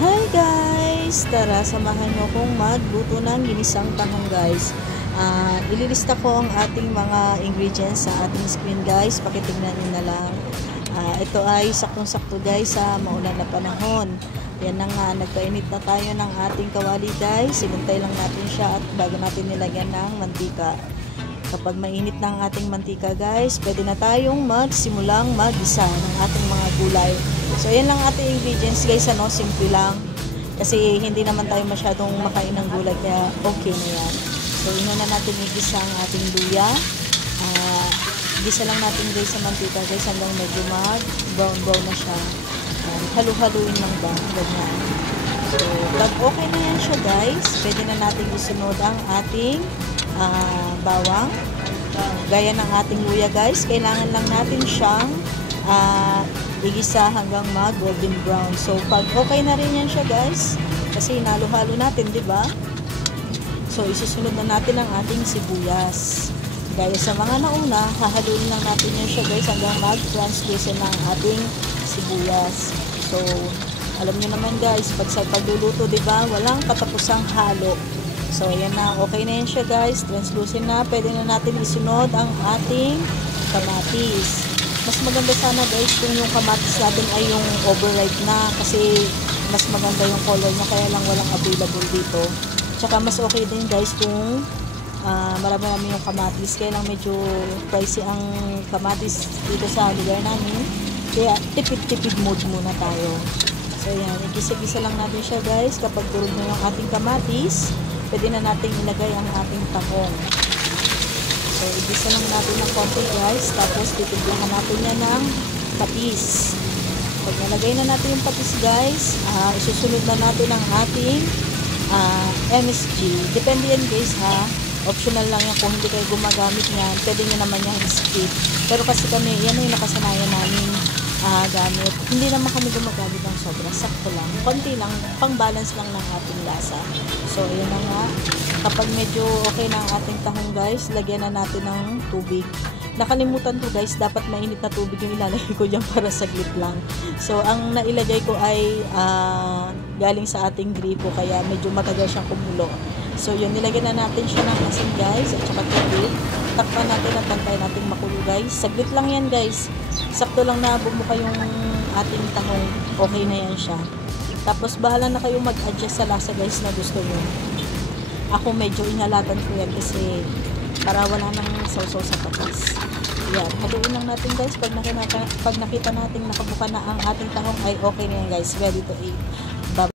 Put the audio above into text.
Hi guys! Tara, samahan nyo akong magluto ng ginisang tahong guys. Ililista ko ang ating mga ingredients sa ating screen guys. Pakitignan nyo na lang. Ito ay saktong-sakto guys sa maulan na panahon. Yan na nga, nagpainit na tayo ng ating kawali guys. Sinintay lang natin siya at bago natin nilagyan ng mantika. Kapag mainit na ang ating mantika guys, pwede na tayong magsimulang mag-isa ng ating mga gulay. So ayan lang ating ingredients guys, simple lang. Kasi hindi naman tayo masyadong makain ng gulay kaya okay na yan. So inuna natin igisa ang ating luya. Gisa lang natin guys sa mantika guys hanggang medyo mag-brown na siya. Halu-haluin lang ba, ganyan. So pag okay na yan siya guys, pwede na natin isunod ang ating bawang. Gaya ng ating luya guys, kailangan lang natin siyang igisa hanggang mag-golden brown. So pag okay na rin yan siya guys, kasi hinalo-halo natin, di ba? So isusunod na natin ang ating sibuyas. Gaya sa mga nauna, hahaluin lang natin yan siya guys hanggang mag-translucent ng ating sibuyas. So alam niyo naman guys, pag sa pagluluto, di ba, walang katapusang halo. So, ayan na. Okay na yan siya guys. Translucent na. Pwede na natin isunod ang ating kamatis. Mas maganda sana guys kung yung kamatis natin ay yung overripe na. Kasi mas maganda yung color niya. Kaya lang walang available dito. Tsaka mas okay din guys kung marami-rami yung kamatis. Kaya lang medyo pricey ang kamatis dito sa lugar namin. Kaya tipid-tipid mode muna tayo. So, ayan. Igisa-gisa lang natin siya guys. Kapag durog na yung ating kamatis, pwede na natin ilagay ang ating tahong. So, igisa lang natin ng konti guys. Tapos, titigyan natin yan ng patis. Pag nalagay na natin yung patis guys, isusunod na natin ang ating MSG. Depende yan guys ha. Optional lang yan. Kung hindi kayo gumagamit yan, pwede nyo naman yung skip. Pero kasi kami, yan yung nakasanayan namin gamit. Hindi naman kami gumagamit ng sobra. Sakto lang. Konti lang. Pang-balance lang ng ating lasa. So, ayan na nga. Kapag medyo okay na ang ating tahong guys, lagyan na natin ng tubig. Nakalimutan ko guys, dapat mainit na tubig yung ilalagay ko dyan para saglit lang. So, ang nailagay ko ay galing sa ating gripo, kaya medyo matagal siyang kumulo. So, yun, nilagyan na natin siya ng asin guys, at saka tubig. Takpan natin at bantay natin makulo guys. Saglit lang yan guys. Sakto lang na bumuka yung ating tahong. Okay na yan siya. Tapos, bahala na kayo mag-adjust sa lasa guys na gusto nyo. Ako medyo inalatan ko yan kasi para wala nang sausaw sa patas. Yan. Haluin lang natin guys. Pag nakita natin nakabuka na ang ating tahong ay okay na yan guys. Ready to eat.